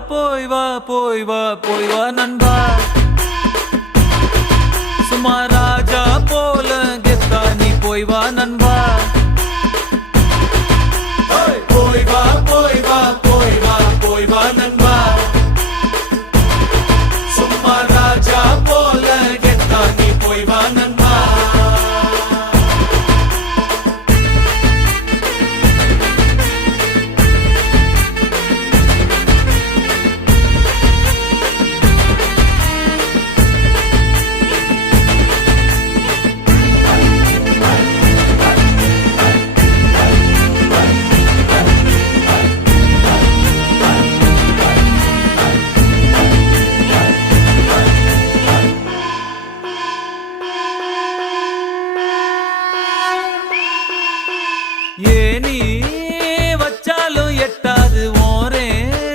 போய் வா போய் வா போய் வா நண்பா சும்மா ராஜா போல கெத்தா நீ போய் வா நண்பா போய் வா போய் வா போய் வா போய் வா நண்பா